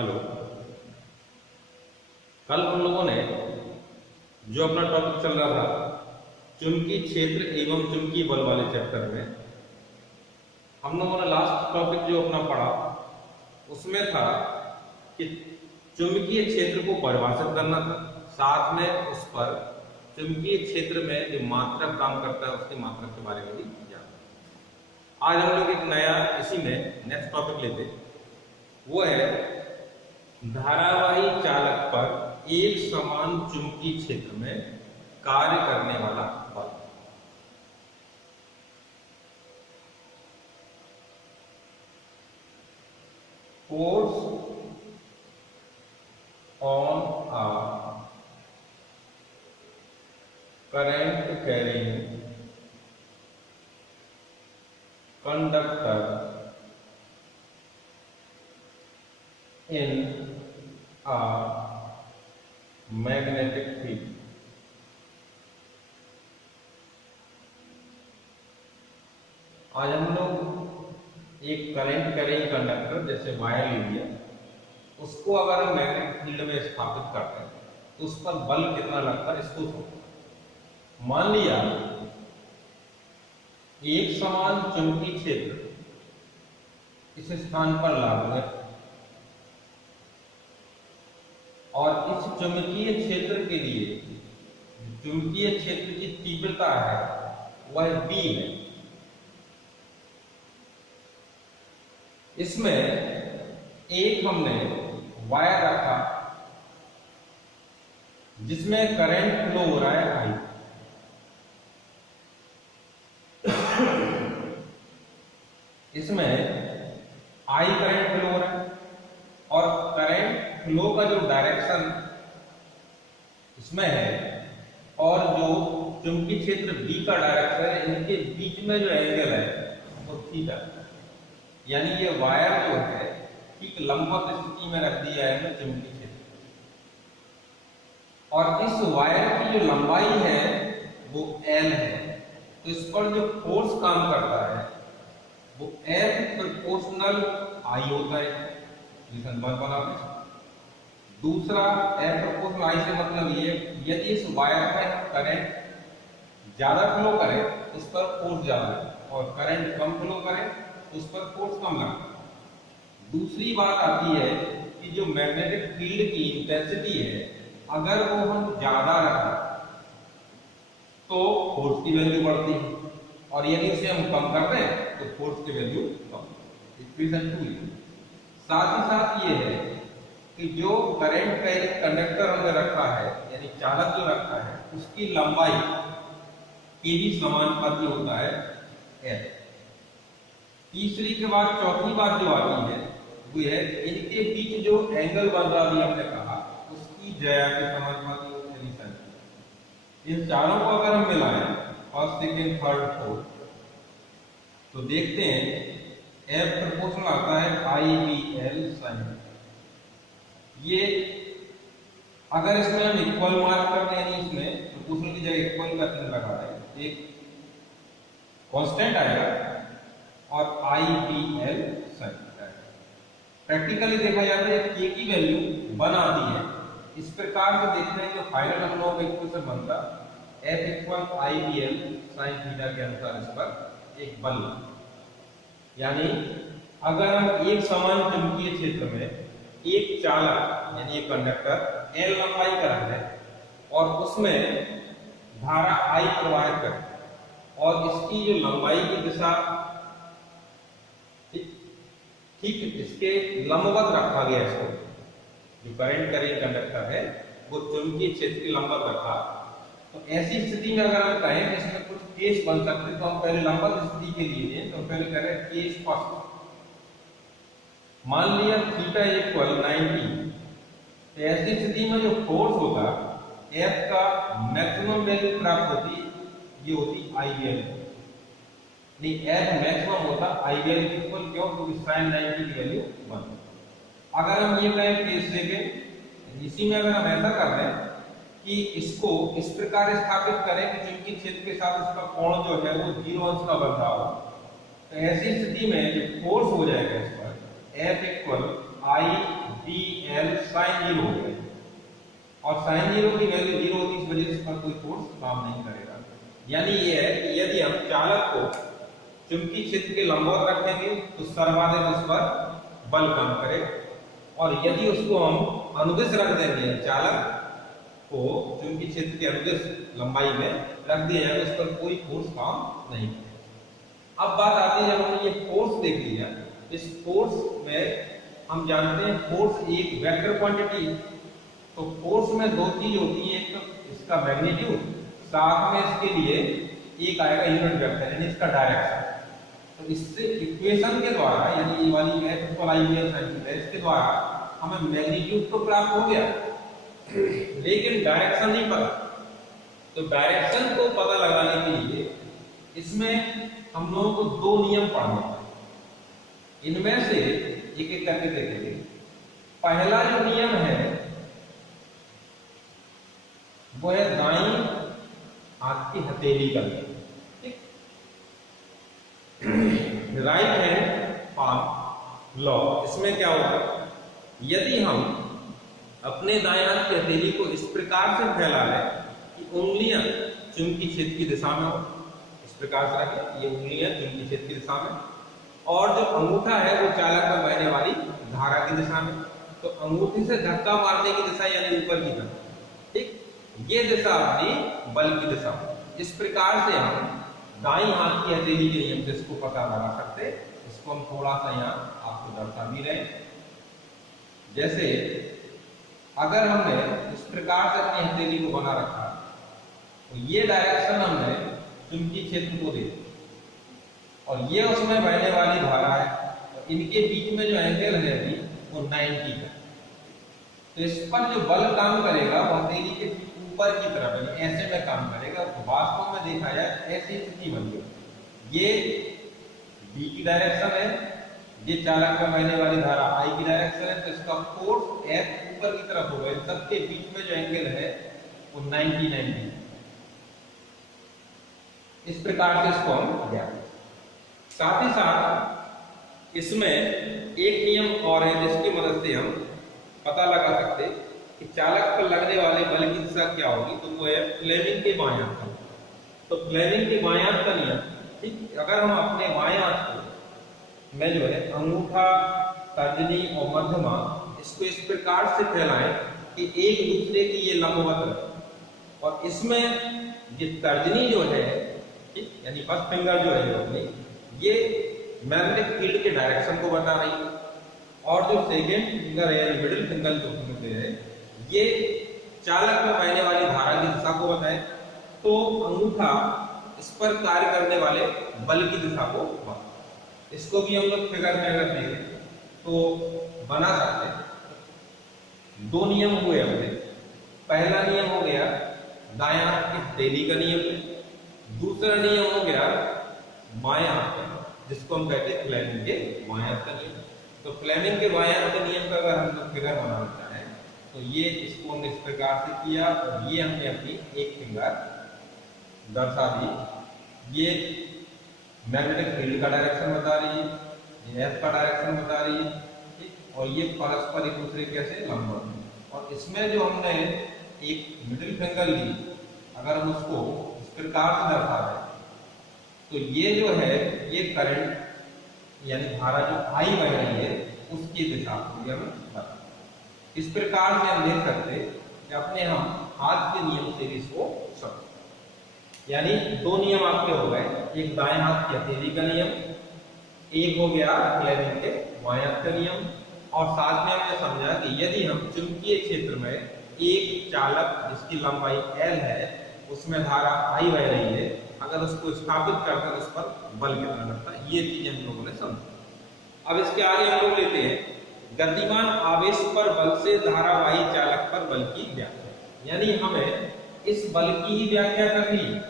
Hello. कल हम लोगों ने जो अपना टॉपिक चल रहा था चुंबकीय क्षेत्र एवं चुंबकीय बल वाले चैप्टर में, हम लोगों ने लास्ट टॉपिक जो अपना पढ़ा उसमें था कि चुंबकीय क्षेत्र को परिभाषित करना था, साथ में उस पर चुंबकीय क्षेत्र में जो मात्रक काम करता है उसकी मात्रक के बारे में भी जाना। आज हम लोग एक नया इसी में नेक्स्ट टॉपिक लेते, वो है धारावाही चालक पर एक समान चुंबकीय क्षेत्र में कार्य करने वाला बल। Force on a current carrying conductor in a magnetic field। आज हम लोग एक करंट कैरिंग कंडक्टर जैसे वायर ले लिया, उसको अगर हम मैग्नेटिक फील्ड में स्थापित करते हैं तो उस पर बल कितना लगता है इसको सोचो। मान लिया एक समान चुंबकीय क्षेत्र इस स्थान पर लागू है और इस चुंबकीय क्षेत्र के लिए चुंबकीय क्षेत्र की तीव्रता है वह B है। इसमें एक हमने वायर रखा जिसमें करंट फ्लो हो रहा है I। इसमें I करंट फ्लो हो रहा है और करंट फ्लो का जो डायरेक्शन इसमें है और जो चुंबकीय क्षेत्र B का डायरेक्शन है, इनके बीच में जो एंगल है वो थीटा, यानी ये वायर जो है ठीक लंबवत स्थिति में रख दिया है चुंबकीय क्षेत्र, और इस वायर की जो लंबाई है वो L है। तो इस पर जो फोर्स काम करता है वो F प्रोपोर्शनल I होता है। दूसरा F प्रोपोर्शनल I से मतलब ये, यदि इस वायर में करंट ज्यादा फ्लो करे तो उस पर फोर्स ज्यादा और करंट कम फ्लो करे तो उस पर फोर्स कम लगता। दूसरी बात आती है कि जो मैग्नेटिक फील्ड की इंटेंसिटी है अगर वो हम ज्यादा रखें तो फोर्स की वैल्यू बढ़ती है और यदि उसे हम कम कर दें तो फोर्स की वैल्यू कम। इक्वेशन 2। साथ ही साथ ये है कि जो करंट कैरिंग कंडक्टर हमने रखा है यानी चालक जो रखा है उसकी लंबाई की भी समानुपाती होता है L। तीसरी के बाद चौथी बात जो आती है वो है इनके बीच जो एंगल बन रहा है हमने कहा उसकी ज्या के समानुपाती होती है। इन चारों को अगर हम मिलाएं फर्स्ट सेकेंड थर्ड फोर्थ तो देखते हैं F प्रोपोर्शनल आता है IBL sin। ये अगर इसमें हम इक्वल मार्क करते हैं, यानी इसमें प्रोपोर्शनल की जगह इक्वल का चिन्ह लगा दें, एक कांस्टेंट आएगा और IBL sin। प्रैक्टिकली देखा जाता है K की वैल्यू 1 आती है। इस प्रकार से देखते हैं जो फाइनल हम लोग इक्वेशन बनता F equal IBL sin theta के अनुसार इस पर एक बल, यानी अगर हम एक समान चुंबकीय क्षेत्र में एक चालक यानी एक कंडक्टर L लंबाई का है और उसमें धारा I प्रवाहित करें और इसकी जो लंबाई की दिशा ठीक इसके लंबवत रखा गया, इसको जो करंट कैरिंग कंडक्टर है वो चुंबकीय क्षेत्र के लंबवत रखा, तो ऐसी स्थिति में अगर हम कहें इसमें कुछ केस बन सकते तो हम पहले लंबवत स्थिति के लिए तो पहले करें केस फर्स्ट। मान लिया थीटा इक्वल 90, तो ऐसी स्थिति में जो फोर्स होगा F का मैक्सिमम वैल्यू प्राप्त होती, ये होती IBL, नहीं F मैक्सिमम होता IBL इक्वल, क्यों? क्योंकि sin 90 की वैल्यू 1। अगर हम ये कहें केस लेके इसी में अगर हम ऐसा कर दें कि इसको इस प्रकार स्थापित करें कि चुंबकीय क्षेत्र के साथ इसका कोण जो है वो 0 अंश का बन रहा हो, तो ऐसी स्थिति में जो फोर्स हो जाएगा इस पर F equal I D L sine 0 हो गया, और साइन 0 की वैल्यू 0 होती है, इस वजह से इस पर कोई फोर्स काम नहीं करेगा। यानी ये है कि यदि हम चालक को चुंबकीय क्षेत्र के लंबवत रखेंगे तो सर्वाधिक उस पर बल काम करेगा, और यदि उसको हम अनुदिश रख देंगे, चालक को चुंबकीय क्षेत्र के अनुदिश लंबाई में रख दिया जाए, उस पर कोई फोर्स काम नहीं करेगा। अब बात आती है, जब हमने ये फोर्स देख लिया, इस फोर्स में हम जानते हैं फोर्स एक वेक्टर क्वांटिटी है, तो फोर्स में दो चीज होती है, एक तो इसका मैग्नीट्यूड, साथ में इसके लिए एक आएगा यूनिट वेक्टर यानी इसका डायरेक्शन। तो इससे इक्वेशन के द्वारा, यानी ये वाली F = I sin थीटा, इसके द्वारा हमें मैग्नीट्यूड तो प्राप्त हो गया, लेकिन डायरेक्शन नहीं पता। तो डायरेक्शन को पता लगाने के लिए इसमें हम लोगों को दो नियम पढ़ने हैं, इनमें से एक एक करके देखेंगे। पहला जो नियम है वो है दाईं हाथ की हथेली का नियम, ठीक, राइट हैंड पाम लॉ। इसमें क्या होगा, यदि हम अपने दाएं हाथ की हथेली को इस प्रकार से फैला लें कि उंगलियां चुंबकीय क्षेत्र की दिशा में हो, इस प्रकार से रखें, ये उंगलियां चुंबकीय क्षेत्र की दिशा में, और जो अंगूठा है वो चालक में बहने वाली धारा की दिशा में, तो अंगूठे से धक्का मारने की दिशा यानी ऊपर की तरफ, ठीक, ये दिशा अपनी बल की दिशा। इस प्रकार से हम दाईं हाथ की हथेली के नियम से इसको पता लगा सकते। इसको हम थोड़ा सा यहाँ आपको दर्शा भी रहे, जैसे अगर हमने इस प्रकार से अपनी हथेली को बना रखा, तो ये डायरेक्शन हमने चुंबकीय क्षेत्र को दे दी, और ये उसमें बहने वाली धारा है, तो इनके बीच में जो एंगल है अभी वो 90 का। तो इस पर जो बल काम करेगा वो हथेली के ऊपर की तरफ यानी ऐसे में काम करेगा। तो वास्तव में देखा जाए ऐसी स्थिति बन गई, ये बी की डायरेक्शन है, ये चालक में बहने वाली धारा आई की डायरेक्शन है, तो इसका फोर्स एफ ऊपर की तरफ होगा। इन सबके बीच में जो एंगल है वो 90 इस प्रकार से इसको हम ज्ञात। साथ ही साथ इसमें एक नियम और है जिसकी मदद से हम पता लगा सकते कि चालक पर लगने वाले बल की दिशा क्या होगी, तो वो है फ्लेमिंग के बाएं हाथ का। तो फ्लेमिंग के बाएं हाथ का नियम, ठीक, अगर हम अपने बाएं हाथ को में जो है अंगूठा, तर्जनी और मध्यमा, इसको इस प्रकार से फैलाएं कि एक दूसरे की ये लंबवत रहे, और इसमें ये तर्जनी जो है, ठीक, यानी फर्स्ट फिंगर जो है अपनी, ये मैग्नेटिक फील्ड के डायरेक्शन को बता रही है, और जो सेकेंड फिंगर है यानी मिडिल फिंगर जो है ये चालक में बहने वाली धारा की दिशा को बताए। तो अंगूठा इस पर कार्य करने वाले बल की दिशा को बताए। इसको भी हम लोग फिगर में अगर देखें तो बना सकते हैं। दो नियम हुए अपने, पहला नियम हो गया दाएं हाथ की हथेली का नियम, दूसरा नियम हो गया बाएं हाथ का, जिसको हम कहते हैं फ्लेमिंग के बाएं हाथ का नियम। तो फ्लेमिंग के बाएं हाथ के नियम का अगर हम लोग फिगर बनाना चाहें तो ये इसको हमने इस प्रकार से किया, और ये हमने अपनी एक फिंगर दर्शा दी, ये मैग्नेटिक फील्ड का डायरेक्शन बता रही है, ये एफ का डायरेक्शन बता रही है, ठीक, और ये परस्पर एक दूसरे कैसे लंबवत है। और इसमें जो हमने एक मिडिल फिंगर ली, अगर हम उसको इस प्रकार से दर्शा दें तो ये जो है ये करंट यानी धारा जो आई बह रही है उसकी दिशा को हमें बता। इस प्रकार से हम देख सकते कि अपने हम हाथ के नियम से इसको समझ, यानी दो नियम आपके हो गए, एक दाएं हाथ की हथेली का नियम, एक हो गया फ्लेमिंग के बाएं हाथ का नियम, और साथ में हमने समझा कि यदि हम चुंबकीय क्षेत्र में एक चालक जिसकी लंबाई L है उसमें धारा I बह रही है, अगर उसको स्थापित करते हैं तो उस पर बल कितना लगता है, ये चीज हम लोगों ने समझा। अब इसके आगे हम लोग लेते हैं गतिमान आवेश पर बल से धारावाही चालक पर बल की व्याख्या, यानी हमें इस बल की ही व्याख्या करनी है,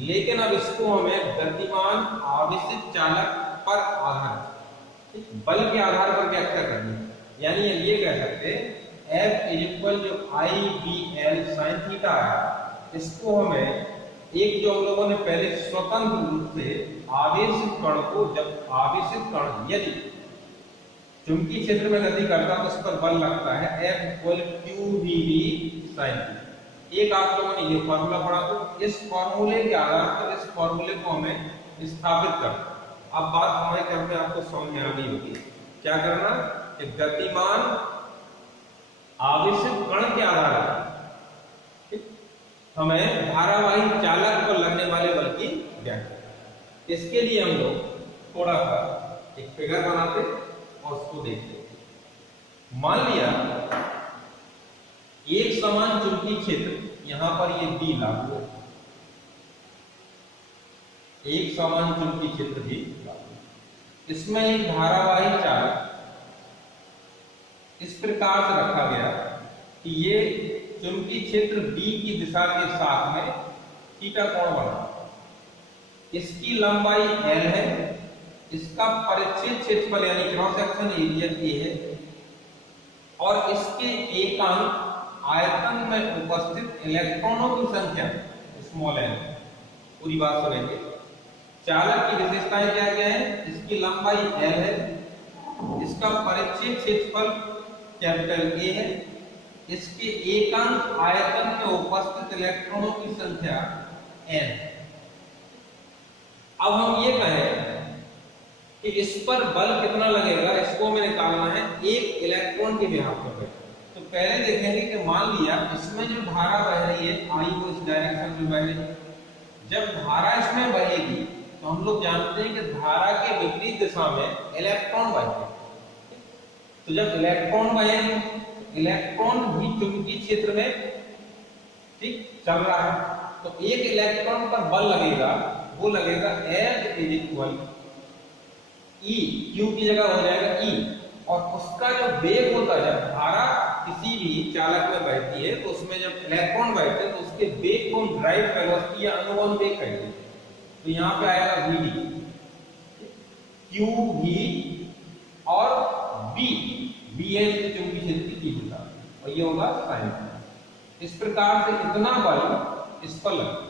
लेकिन अब इसको हमें गतिमान आवेशित चालक पर आधारित बल के आधार पर व्याख्या करनी है। यानी ये कह सकते F इक्वल जो IBL sin थीटा है, इसको हमें एक जो हम लोगों ने पहले स्वतंत्र रूप से आवेशित कण को, जब आवेशित कण यदि चुंबकीय क्षेत्र में गति करता है तो उस पर बल लगता है F equal QVB sin theta. एक आप लोगों ने ये फॉर्मूला पढ़ा, तो इस फॉर्मूले के आधार पर इस फॉर्मूले को हमें स्थापित करना। अब बात हमारे क्या में आपको समझ में आ गई होगी। क्या करना कि गतिमान आवेशित कण के आधार पर हमें धारावाही चालक पर लगने वाले बल की व्याख्या। इसके लिए हम लोग थोड़ा सा एक फिगर बनाते और उसको देखते। मान लिया एक समान चुंबकीय क्षेत्र, यहां पर ये B लागू है, एक समान चुंबकीय क्षेत्र भी लागू है। इसमें एक धारावाही चालक इस प्रकार से रखा गया कि ये चुंबकीय क्षेत्र B की दिशा के साथ में थीटा कोण बना। इसकी लंबाई L है, इसका परिच्छेद क्षेत्रफल यानी क्रॉस सेक्शन एरिया A है, और इसके एकांक आयतन में उपस्थित इलेक्ट्रॉनों की संख्या स्मॉल n। पूरी बात सुनेंगे। चालक की विशेषताएं क्या क्या है? इसकी लंबाई L है, इसका परिच्छेद क्षेत्रफल कैपिटल A है, इसके एकांक आयतन में उपस्थित इलेक्ट्रॉनों की संख्या n। अब हम ये कहें कि इस पर बल कितना लगेगा, इसको हमें निकालना है एक इलेक्ट्रॉन के बिहाफ पर। तो पहले देखेंगे कि मान लिया इसमें जो धारा बह रही है आई वो इस डायरेक्शन में बह रही है। जब धारा इसमें बहेगी तो हम लोग जानते हैं कि धारा के विपरीत दिशा में इलेक्ट्रॉन बहेंगे। तो जब इलेक्ट्रॉन बहेंगे, इलेक्ट्रॉन भी चुंबकीय क्षेत्र में ठीक चल रहा है, तो एक इलेक्ट्रॉन पर बल लगेगा, वो लगेगा F is equal E, Q की जगह हो जाएगा E, और उसका जो वेग होता है, जब धारा किसी भी चालक में बहती है तो उसमें जब इलेक्ट्रॉन बहते हैं तो उसके वेग को हम ड्राइव वेलोसिटी या अनुवन वेग कहते हैं। तो यहाँ पे आएगा Vd, QV और B, B है चुंबकीय क्षेत्र की दिशा, और ये होगा sin। इस प्रकार से इतना बल इस पर लगेगा।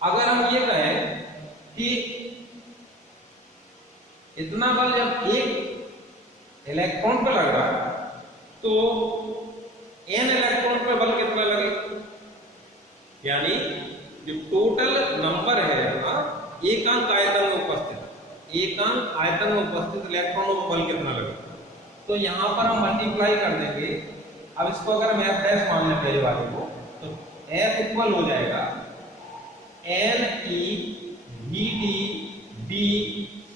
अगर हम ये कहें कि इतना बल जब एक इलेक्ट्रॉन पर लग रहा है तो n इलेक्ट्रॉन पर बल कितना लगेगा, यानी जो टोटल नंबर है एकांक आयतन में उपस्थित, एकांक आयतन में उपस्थित इलेक्ट्रॉनों पर बल कितना लगेगा। तो यहां पर हम मल्टीप्लाई कर देंगे। अब इसको अगर हम F' मान लें पहले वाले को, तो F इक्वल हो जाएगा NE VD B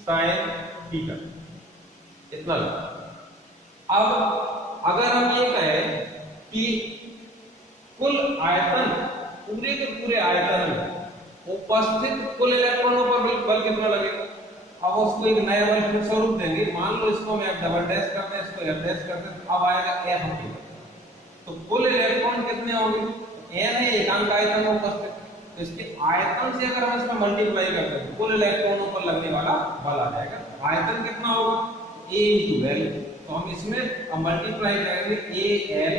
sin theta, इतना लगेगा। अब अगर हम ये कहें कि कुल आयतन, पूरे के पूरे आयतन में उपस्थित कुल इलेक्ट्रॉनों पर बल कितना लगेगा। अब उसको एक नया बल के स्वरूप देंगे। मान लो इसको हम F डबल डैश करते हैं, इसको F डैश करते हैं, अब आएगा F। तो कुल इलेक्ट्रॉन कितने होंगे, n है एकांक आयतन में उपस्थित, तो इसके आयतन से अगर हम इसमें मल्टीप्लाई करते हैं कुल इलेक्ट्रॉनों पर लगने वाला बल आ जाएगा। आयतन कितना होगा, A into L। तो हम इसमें अब मल्टीप्लाई करेंगे AL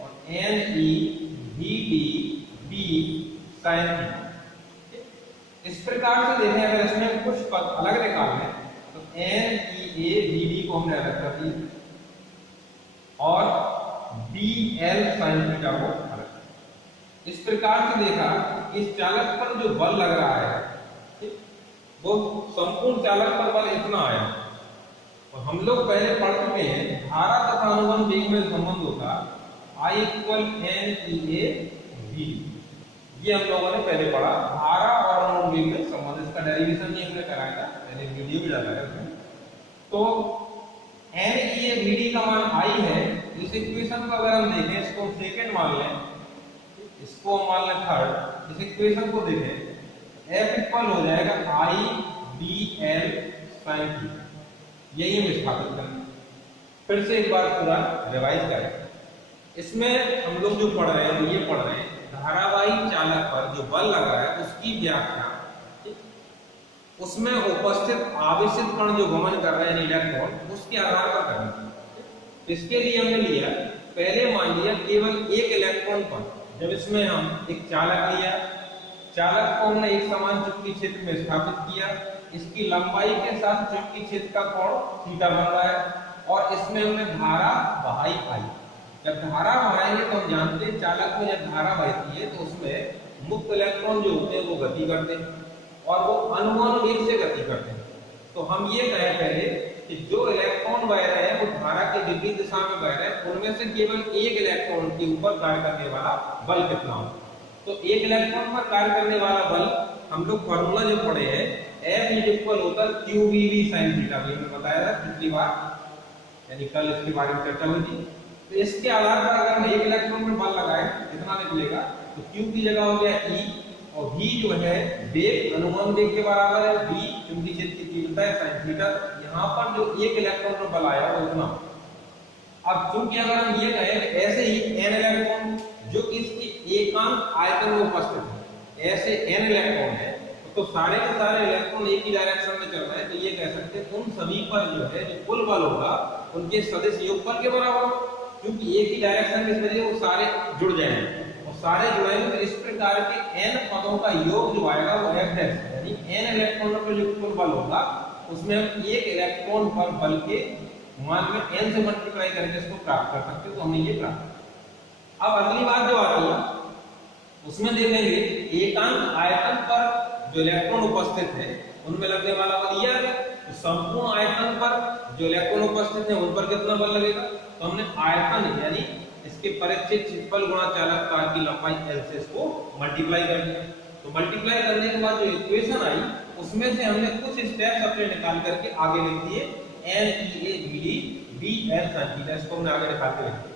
और NE VD B sin theta. इस प्रकार से देखें, अगर इसमें कुछ पद अलग निकालने तो NEA VD को हमने अलग कर दिया और BL sin थीटा को अलग। इस प्रकार से देखा इस चालक पर जो बल लग रहा है वो संपूर्ण चालक पर बल इतना आया। और हम लोग पहले पढ़ चुके हैं धारा तथा अनुवन वेग में संबंध होता I इक्वल NEA V। ये हम लोगों ने पहले पढ़ा, धारा और अनुवन वेग में संबंध, इसका डेरिवेशन ये हमने कराया था, मैंने वीडियो भी डाला है। तो NEA VD का मान I है। इस इक्वेशन को अगर हम देखें, इसको सेकंड मान लें, इसको मान लें थर्ड, इस इक्वेशन को देखें, F इक्वल हो जाएगा I BL sin थीटा। यही हम स्थापित करेंगे। फिर से एक बार पूरा रिवाइज करें। इसमें हम लोग जो पढ़ रहे हैं ये पढ़ रहे हैं धारावाही चालक पर जो बल लग रहा है उसकी व्याख्या, उसमें उपस्थित आवेशित कण जो गमन कर रहे हैं इलेक्ट्रॉन, उसके आधार पर करना। इसके लिए हमने लिया, पहले मान लिया केवल एक इलेक्ट्रॉन पर, जब इसमें हम एक चालक लिया चालक को हमने एक समान चुंबकीय क्षेत्र में स्थापित किया, इसकी लंबाई के साथ चुंबकीय क्षेत्र का कोण थीटा बन रहा है और इसमें हमने धारा बहाई आई। जब धारा बहाएंगे तो हम जानते हैं चालक में जब धारा बहती है तो उसमें मुक्त इलेक्ट्रॉन जो होते हैं वो गति करते हैं और वो अनुमान वेग से गति करते हैं। तो हम ये कहें पहले कि जो इलेक्ट्रॉन बह रहे हैं वो धारा के विपरीत दिशा में बह रहे हैं, उनमें से केवल एक इलेक्ट्रॉन के ऊपर कार्य करने वाला बल कितना हो। तो एक इलेक्ट्रॉन पर कार्य करने वाला बल हम लोग फॉर्मूला जो पढ़े हैं F इज इक्वल होता है QVV sin थीटा, भी हमने बताया था पिछली बार, यानी कल इसके बारे में चर्चा हुई थी। तो इसके आधार पर अगर हम एक इलेक्ट्रॉन पर बल लगाएं कितना निकलेगा, तो Q की जगह हो गया E और V जो है वेग अनुमान वेग के बराबर है, V चुंबकीय क्षेत्र की तीव्रता है sin थीटा। यहाँ पर जो एक इलेक्ट्रॉन पर बल आया वो इतना। अब चूंकि अगर हम ये कहें ऐसे ही n इलेक्ट्रॉन जो कि इसकी एकांक आयतन में उपस्थित है, ऐसे n इलेक्ट्रॉन है तो सारे के सारे इलेक्ट्रॉन एक ही डायरेक्शन में चल रहे हैं, तो ये कह सकते हैं उन सभी पर जो है जो कुल बल होगा उनके सदिश योगफल के बराबर हो, क्योंकि एक ही डायरेक्शन में चलिए वो सारे जुड़ जाएंगे और सारे जुड़ेंगे तो इस प्रकार के n पदों का योग जो आएगा वो F है, यानी n इलेक्ट्रॉनों पर जो कुल बल होगा उसमें हम एक इलेक्ट्रॉन पर बल के मान में n से मल्टीप्लाई करके इसको प्राप्त कर सकते हैं। तो हमने ये प्राप्त। अब अगली बात जो आती है उसमें देखेंगे एकांक आयतन पर जो इलेक्ट्रॉन उपस्थित है उनमें लगने वाला बल यह है, तो संपूर्ण आयतन पर जो इलेक्ट्रॉन उपस्थित है उन पर कितना बल लगेगा, तो हमने आयतन यानी इसके परिच्छेद क्षेत्रफल गुणा चालक तार की लंबाई L से इसको मल्टीप्लाई कर दिया। तो मल्टीप्लाई करने के बाद जो इक्वेशन आई उसमें से हमने कुछ स्टेप्स अपने निकाल करके आगे लिख दिए NEABD BL sin थीटा, इसको हमने आगे निकाल के लिख दिया।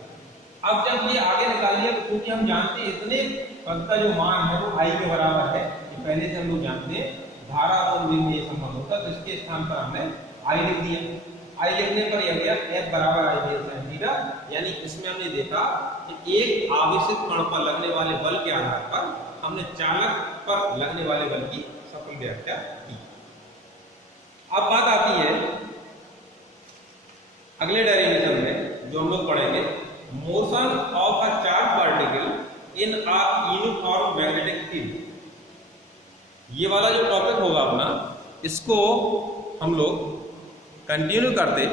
अब जब ये आगे निकाल लिया तो क्योंकि हम जानते हैं इतने पद का जो मान है वो I के बराबर है, पहले से हम लोग जानते हैं धारा और वेग में ये संबंध होता है, तो इसके स्थान पर हमने I लिख दिया। I लिखने पर यह गया F बराबर I sin थीटा, यानी इसमें हमने देखा कि एक आवेशित कण पर लगने वाले बल के आधार पर हमने चालक पर लगने वाले बल की सफल व्याख्या की। अब बात आती है अगले डेरिवेशन में जो हम लोग पढ़ेंगे, motion of a charge particle in a uniform magnetic field. ये वाला जो टॉपिक होगा अपना, इसको हम लोग कंटिन्यू करते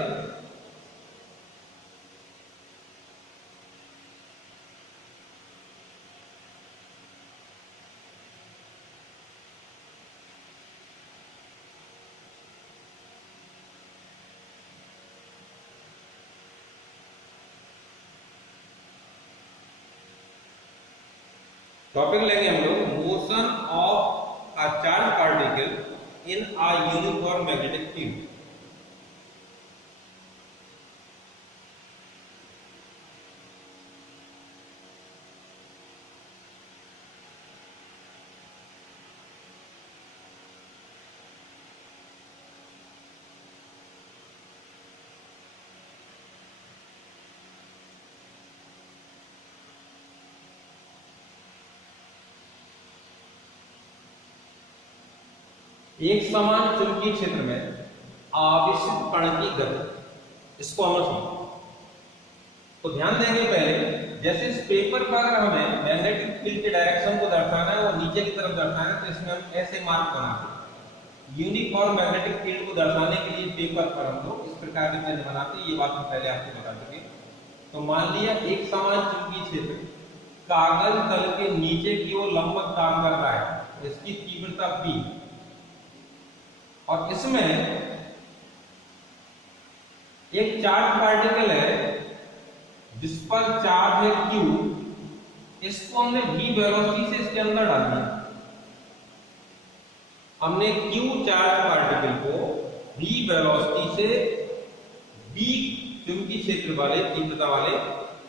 टॉपिक लेंगे हम लोग motion of a charged particle in a uniform magnetic field। एक समान चुंबकीय क्षेत्र में आवेशित कण की गति, इसको हम समझेंगे। तो ध्यान देंगे पहले, जैसे इस पेपर पर अगर हमें मैग्नेटिक फील्ड के डायरेक्शन को दर्शाना है और नीचे की तरफ दर्शाना है तो इसमें हम ऐसे मार्क बनाते हैं। यूनिफॉर्म मैग्नेटिक फील्ड को दर्शाने के लिए पेपर पर हम लोग इस प्रकार के चिन्ह बनाते हैं, ये बात हम पहले आपको बता चुके। तो मान लिया एक समान चुंबकीय क्षेत्र कागज तल के नीचे की ओर लंबवत काम कर रहा है, इसकी तीव्रता P, और इसमें एक चार्ज पार्टिकल है जिस पर चार्ज है Q, इसको हमने v वेलोसिटी से इसके अंदर डाल दिया। हमने Q चार्ज पार्टिकल को v वेलोसिटी से b चुंबकीय क्षेत्र वाले तीव्रता वाले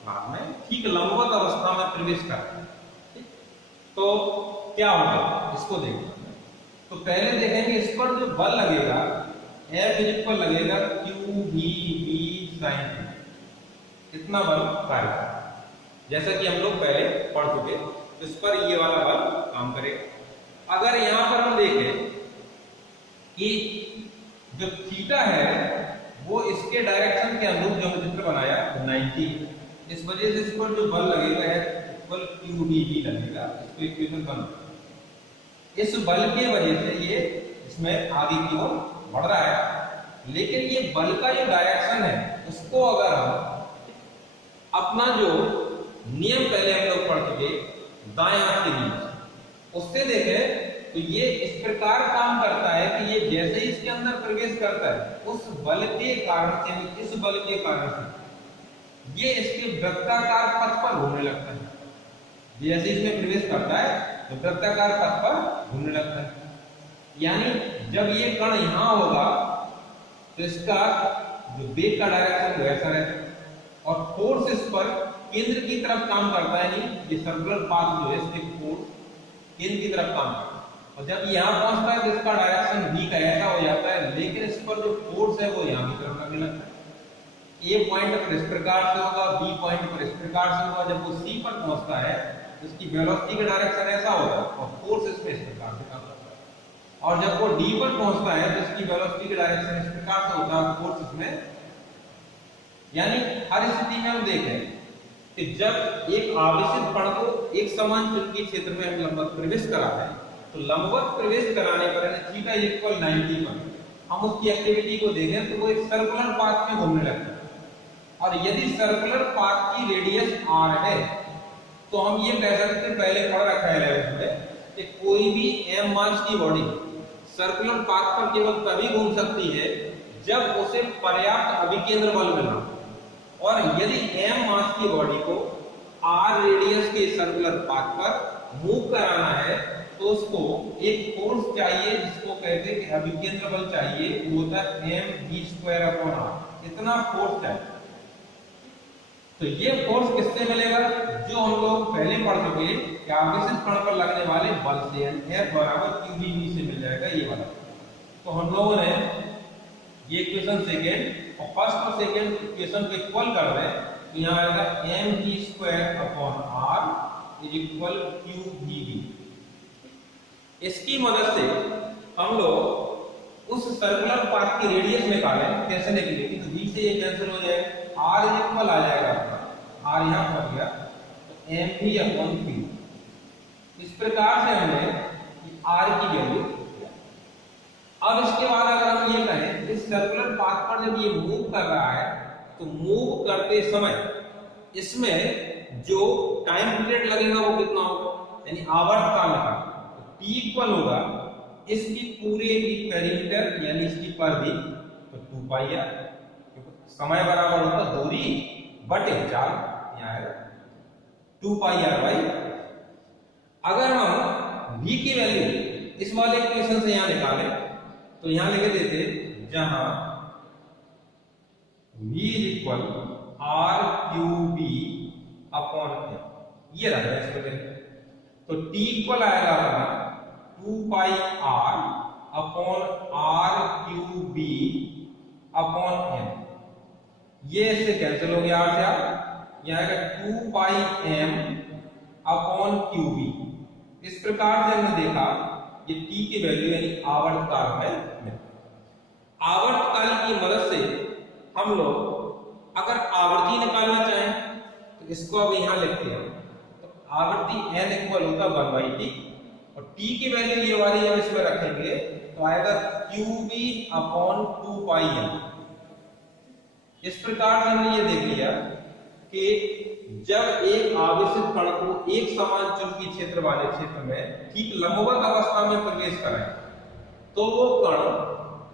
भाग में ठीक लंबवत अवस्था में प्रवेश करते हैं। तो क्या होगा इसको देखते हैं। तो पहले देखेंगे इस पर जो बल लगेगा F पर लगेगा QVB sin, कितना बल कार्य, जैसा कि हम लोग पहले पढ़ चुके। तो इस पर ये वाला बल काम करेगा। अगर यहां पर हम देखें कि जो थीटा है वो इसके डायरेक्शन के अनुरूप जो हमने चित्र बनाया 90, इस वजह से इस पर जो बल लगेगा है QVB लगेगा। इसको इक्वेशन बन इस बल के वजह से ये इसमें आगे की ओर बढ़ रहा है। लेकिन ये बल का जो डायरेक्शन है उसको अगर हम अपना जो नियम पहले हम लोग पढ़ चुके दाएं हाथ के नीचे उससे देखें तो ये इस प्रकार काम करता है कि ये जैसे ही इसके अंदर प्रवेश करता है उस बल के कारण से, इस बल के कारण से ये इसके वृत्ताकार पथ पर घूमने लगता है। जैसे इसमें प्रवेश करता है तो वृत्ताकार पथ पर घूमने लगता है। यानी जब ये कण यहां होगा तो इसका जो वेग का डायरेक्शन वैसा रहता है और फोर्स इस पर केंद्र की तरफ काम करता है। नहीं, ये सर्कुलर पाथ जो है इसके फोर्स केंद्र की तरफ काम करता है और जब यहां पहुंचता है तो इसका डायरेक्शन v का ऐसा हो जाता है, लेकिन इस पर जो फोर्स है वो यहां की तरफ लगने लगता है। ए पॉइंट पर इस प्रकार से होगा, बी पॉइंट पर इस प्रकार से होगा। जब वो सी पर पहुंचता है तो इसकी वेलोसिटी का डायरेक्शन ऐसा होगा और फोर्स इसमें इस प्रकार से काम करता है। और जब वो डी पर पहुंचता है तो इसकी वेलोसिटी का डायरेक्शन इस प्रकार से होता है, फोर्स इसमें। यानी हर स्थिति में हम देखें कि जब एक आवेशित कण को एक समान चुंबकीय क्षेत्र में हम लंबवत प्रवेश कराते हैं तो लंबवत प्रवेश कराने पर थीटा इक्वल 90 पर हम उसकी एक्टिविटी को देखें तो वो एक सर्कुलर पाथ में घूमने लगता है। और यदि सर्कुलर पाथ की रेडियस r है तो हम ये कह सकते हैं, पहले पढ़ रखा है 11th में, कि कोई भी m मास की बॉडी सर्कुलर पाथ पर केवल तभी घूम सकती है जब उसे पर्याप्त अभिकेंद्र बल मिला। और यदि m मास की बॉडी को r रेडियस के सर्कुलर पाथ पर मूव कराना है तो उसको एक फोर्स चाहिए जिसको कहते हैं कि अभिकेंद्र बल चाहिए, वो होता है mv²/r। इतना फोर्स चाहिए। तो ये फोर्स किससे मिलेगा? जो हम लोग पहले पढ़ चुके कि आवेशित कण पर लगने वाले बल से, F बराबर qdv से मिल जाएगा ये वाला। तो हम लोगों ने ये इक्वेशन सेकेंड और फर्स्ट और सेकेंड इक्वेशन को इक्वल कर रहे हैं तो यहाँ आएगा mv²/r इक्वल qdv। इसकी मदद से हम लोग उस सर्कुलर पाथ की रेडियस निकालें। कैसे निकलेगी? तो v से ये कैंसिल हो जाएगा, r इक्वल आ जाएगा अपना, r यहां पहुंच गया तो mv/q। इस प्रकार से हमने r की वैल्यू। अब इसके बाद अगर हम ये कहें इस सर्कुलर पाथ पर जब ये मूव कर रहा है तो मूव करते समय इसमें जो टाइम पीरियड लगेगा वो कितना होगा, यानी आवर्त काल का t इक्वल होगा इसकी पूरे की पेरीमीटर यानी इसकी परिधि तो 2 पाई r, समय बराबर होगा दूरी बटे चाल, यहाँ आएगा 2 पाई r बाई। अगर हम v की वैल्यू इस वाले इक्वेशन से यहाँ निकालें तो यहाँ लिख देते जहां v equal r qb upon m, ये रहा है इसको देखें तो t इक्वल आएगा अपना 2 पाई r upon r qb upon m। ये इससे कैंसिल हो गया, r से r, यह आएगा 2 पाई m अपॉन qb। इस प्रकार से हमने देखा ये t की वैल्यू यानी आवर्त काल में। आवर्त काल की मदद से हम लोग अगर आवर्ती निकालना चाहें तो इसको अब यहां लिखते हैं तो आवर्ती n इक्वल होगा 1/t और t की वैल्यू ये वाली हम इसमें रखेंगे तो आएगा qb अपॉन 2 पाई m। इस प्रकार से हमने ये देख लिया कि जब एक आवेशित कण को एक समान चुंबकीय क्षेत्र वाले क्षेत्र में ठीक लंबवत अवस्था में प्रवेश कराएं तो वो कण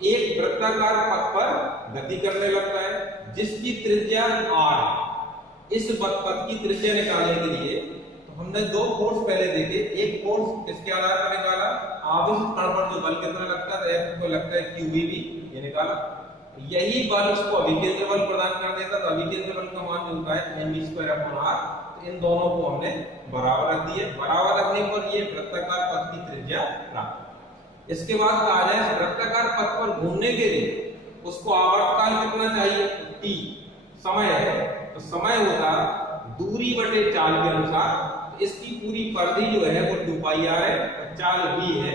एक वृत्ताकार पथ पर गति करने लगता है जिसकी त्रिज्या r है। इस पथ की त्रिज्या निकालने के लिए तो हमने दो फोर्स पहले देखे। एक फोर्स किसके आधार पर निकाला, आवेशित कण पर जो बल कितना लगता है, F को लगता है qvb, ये निकाला। यही बल उसको अभिकेंद्र बल प्रदान कर देता, तो अभिकेंद्र बल का मान जो होता है mv²/r। तो इन दोनों को हमने बराबर रख दिए। बराबर रखने पर ये वृत्ताकार पथ की त्रिज्या प्राप्त। इसके बाद कहा जाए वृत्ताकार पथ पर घूमने के लिए उसको आवर्तकाल कितना चाहिए, t समय है तो समय होता दूरी बटे चाल के अनुसार। तो इसकी पूरी परिधि जो है वो 2 पाई r है, चाल v है।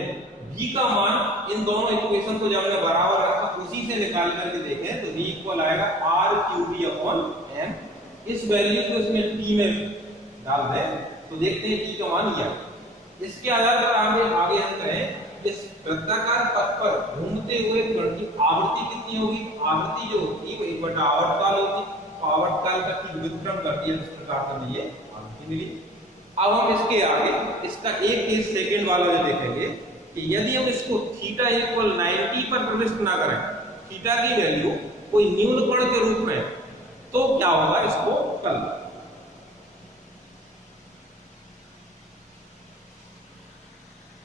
v का मान इन दोनों इक्वेशन को जब हमने बराबर रखा उसी से निकाल करके देखें तो v इक्वल आएगा r qb अपॉन m। इस वैल्यू को इसमें t में डाल दें तो देखते हैं t का मान यह। इसके आधार पर आगे हम कहें इस वृत्ताकार पथ पर घूमते हुए कण की आवृत्ति कितनी होगी। आवृत्ति जो होती है वो 1 बटा आवर्तकाल होती है, तो आवर्तकाल का ठीक व्युत्क्रम करती है, इस प्रकार से हमें ये आवृत्ति मिली। अब हम इसके आगे इसका एक केस सेकंड वाला जो देखेंगे कि यदि हम इसको थीटा इक्वल 90 पर प्रविष्ट ना करें, थीटा की वैल्यू कोई न्यून कोण के रूप में, तो क्या होगा इसको कल